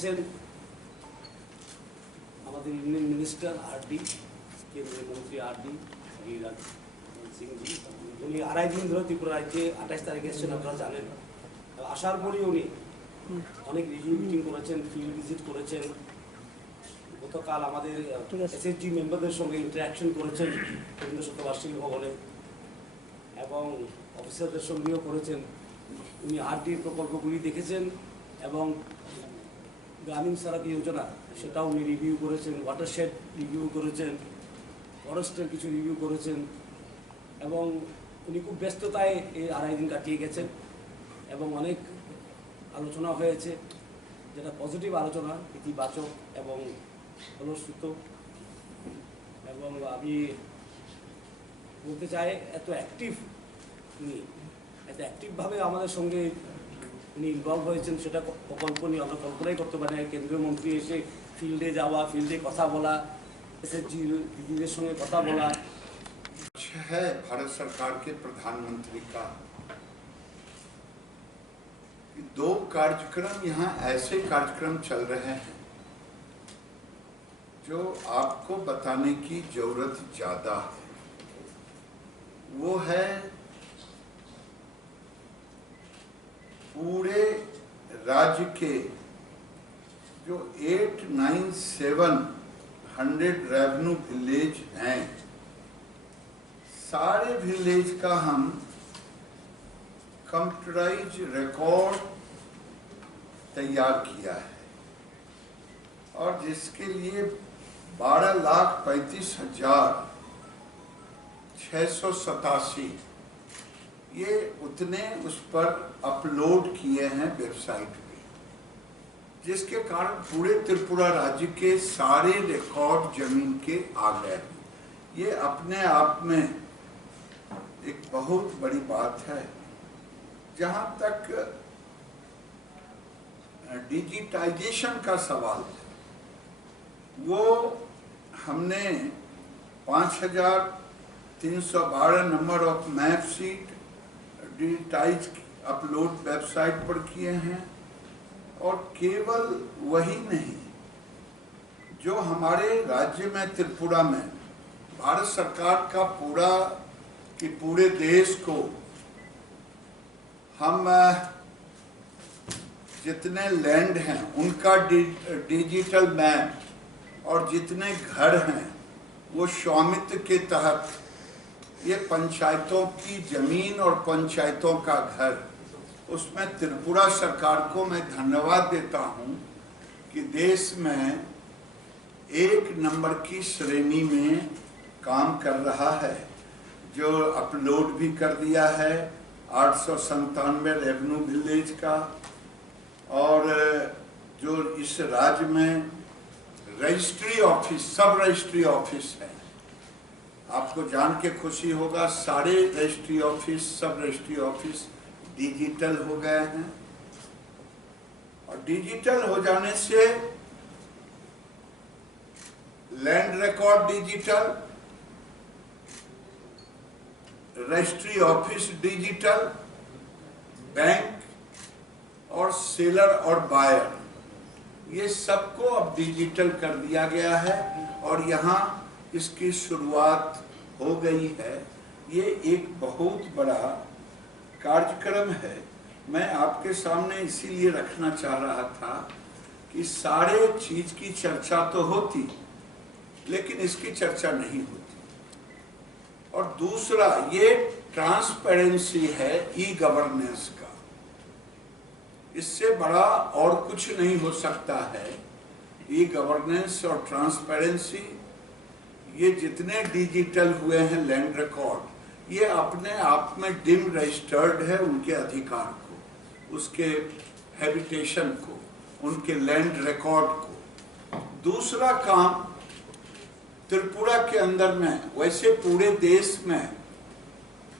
দেখেছেন আমাদের union minister RD, কেন্দ্রীয় মন্ত্রী আরডি গিরিরাজ সিংজি, উনি 2.5 দিন ধরে ত্রিপুরা রাজ্যে 28 তারিখে এসেছেন, আপনারা জানেন। আসার পরই উনি অনেক রিভিউ মিটিং করেছেন, ফিল্ড ভিজিট করেছেন। গতকাল আমাদের এসএসজি মেম্বারদের সঙ্গে ইন্টারাকশন করেছেন রবীন্দ্র শতবার্ষিকী ভবনে, এবং অফিসারদের সঙ্গেও করেছেন। উনি আরডির প্রকল্পগুলি দেখেছেন এবং গ্রামীণ সড়ক যোজনা সেটাও উনি রিভিউ করেছেন, ওয়াটারশেড রিভিউ করেছেন, ফরেস্টের কিছু রিভিউ করেছেন, এবং উনি খুব ব্যস্ততায় এই 2.5 দিন কাটিয়ে গেছেন এবং অনেক আলোচনা হয়েছে, যেটা পজিটিভ আলোচনা, ইতিবাচক এবং ফলশ্রুত। এবং আমি বলতে চাই এত অ্যাক্টিভভাবে আমাদের সঙ্গে উনি ইনভলভ হয়েছেন, সেটা প্রকল্প নিয়ে আমরা কল্পনাই করতে পারি না। কেন্দ্রীয় মন্ত্রী এসে ফিল্ডে যাওয়া, ফিল্ডে কথা বলা, এসএসজি দিদিদের সঙ্গে কথা বলা। है भारत सरकार के प्रधानमंत्री का 2 कार्यक्रम, यहाँ ऐसे कार्यक्रम चल रहे हैं जो आपको बताने की जरूरत ज्यादा है। वो है पूरे राज्य के जो 897 रेवेन्यू विलेज हैं, सारे विलेज का हम कंप्यूटराइज रिकॉर्ड तैयार किया है, और जिसके लिए 12,35,687 ये उतने उस पर अपलोड किए हैं वेबसाइट पे, जिसके कारण पूरे त्रिपुरा राज्य के सारे रिकॉर्ड जमीन के आ गए हैं। ये अपने आप में एक बहुत बड़ी बात है। जहाँ तक डिजिटाइजेशन का सवाल है, वो हमने 5,312 number of map seat digitise upload website पर किए हैं। और केवल वही नहीं, जो हमारे राज्य में त्रिपुरा में भारत सरकार का पूरे देश को हम जितने लैंड हैं उनका डिजिटल मैप, और जितने घर हैं वो स्वामित्व के तहत, ये पंचायतों की जमीन और पंचायतों का घर, उसमें त्रिपुरा सरकार को मैं धन्यवाद देता हूं कि देश में 1 नंबर की श्रेणी में काम कर रहा है, जो अपलोड भी कर दिया है 897 रेवेन्यू विलेज का। और जो इस राज्य में रजिस्ट्री ऑफिस, सब रजिस्ट्री ऑफिस है, आपको जान के खुशी होगा, सारे रजिस्ट्री ऑफिस, सब रजिस्ट्री ऑफिस डिजिटल हो गए हैं। और डिजिटल हो जाने से land record digital, registry office digital, bank और सेलर और बायर, ये सबको अब डिजिटल कर दिया गया है, और यहाँ इसकी शुरुआत हो गई है। ये एक बहुत बड़ा कार्यक्रम है। मैं आपके सामने इसीलिए रखना चाह रहा था कि सारे चीज की चर्चा तो होती, लेकिन इसकी चर्चा नहीं होती। और दूसरा, ये ट्रांसपेरेंसी है ई गवर्नेंस का, इससे बड़ा और कुछ नहीं हो सकता है। ई गवर्नेंस और ट्रांसपेरेंसी, ये जितने डिजिटल हुए हैं लैंड रिकॉर्ड, ये अपने आप में डिम रजिस्टर्ड है उनके अधिकार को, उसके हैबिटेशन को, उनके लैंड रिकॉर्ड को। दूसरा काम त्रिपुरा के अंदर में, वैसे पूरे देश में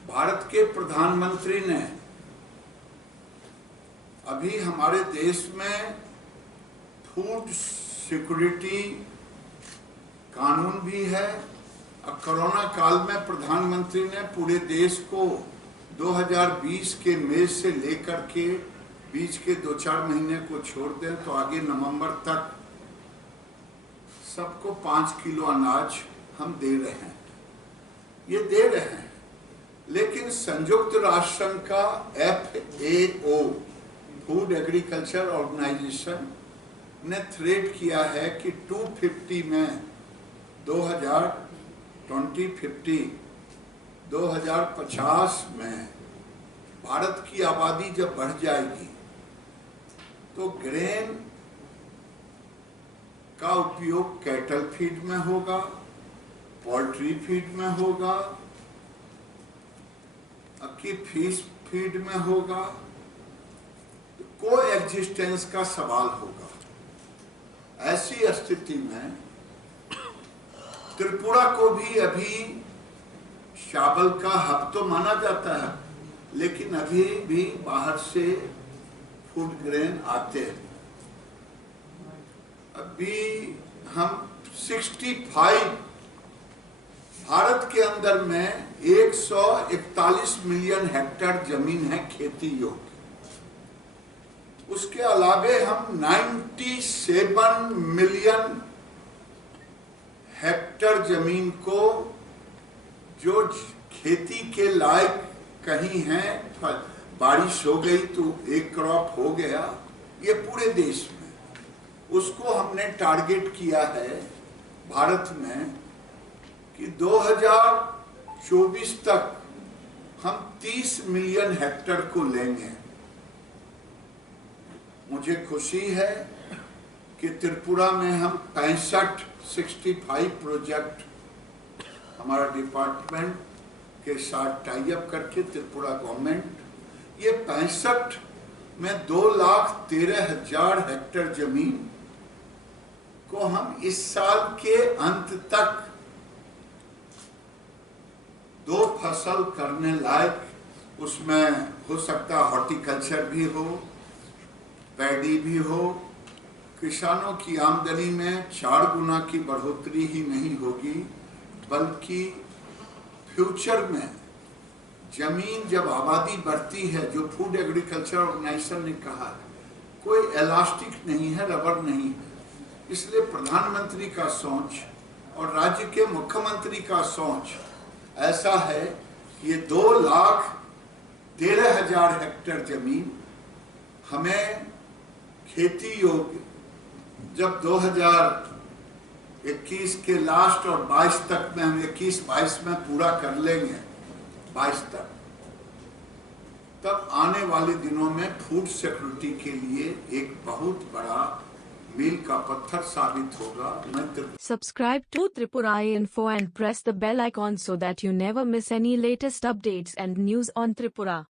भारत के प्रधानमंत्री ने अभी हमारे देश में फूड सिक्योरिटी कानून भी है। अब कोरोना काल में प्रधानमंत्री ने पूरे देश को 2020 के मई से लेकर के बीच के 2-4 महीने को छोड़ दें तो आगे नवंबर तक सबको 5 किलो अनाज हम दे रहे हैं। ये दे रहे हैं, लेकिन संयुक्त राष्ट्र संघ का FAO फूड एग्रीकल्चर ऑर्गेनाइजेशन ने थ्रेट किया है कि 250 में 2050 में भारत की आबादी जब बढ़ जाएगी तो ग्रेन का उपयोग कैटल फीड में होगा, पोल्ट्री फीड में होगा, की फिश फीड में होगा, तो को एग्जिस्टेंस का सवाल होगा। ऐसी स्थिति में त्रिपुरा को भी अभी चावल का हब तो माना जाता है, लेकिन अभी भी बाहर से फूड ग्रेन आते हैं। अभी हम 65 भारत के अंदर में 141 मिलियन हेक्टेयर जमीन है खेती योग्य। उसके अलावे हम 97 मिलियन हेक्टेयर जमीन को जो खेती के लायक कहीं है, बारिश हो गई तो एक क्रॉप हो गया, ये पूरे देश में उसको हमने टारगेट किया है भारत में कि 2024 तक हम 30 मिलियन हेक्टेयर को लेंगे। मुझे खुशी है कि त्रिपुरा में हम 65 प्रोजेक्ट हमारा डिपार्टमेंट के साथ टाई अप करके त्रिपुरा गवर्नमेंट, ये 65 में 2,13,000 हेक्टेयर जमीन को हम इस साल के अंत तक 2 फसल करने लायक, उसमें हो सकता हॉर्टिकल्चर भी हो, पैडी भी हो। किसानों की आमदनी में 4 गुना की बढ़ोतरी ही नहीं होगी, बल्कि फ्यूचर में जमीन जब आबादी बढ़ती है, जो फूड एग्रीकल्चर ऑर्गेनाइजेशन ने कहा, कोई इलास्टिक नहीं है, रबर नहीं है। इसलिए प्रधानमंत्री का सोच और राज्य के मुख्यमंत्री का सोच ऐसा है कि ये 2,13,000 हेक्टेयर जमीन हमें खेती योग्य जब 2021 के लास्ट और 22 तक में, हम 21-22 में पूरा कर लेंगे, 22 तक, तब आने वाले दिनों में फूड सिक्योरिटी के लिए एक बहुत बड़ा मील का पत्थर साबित होगा। Subscribe to Tripura Info and press the bell icon so that you never miss any latest updates and news on Tripura.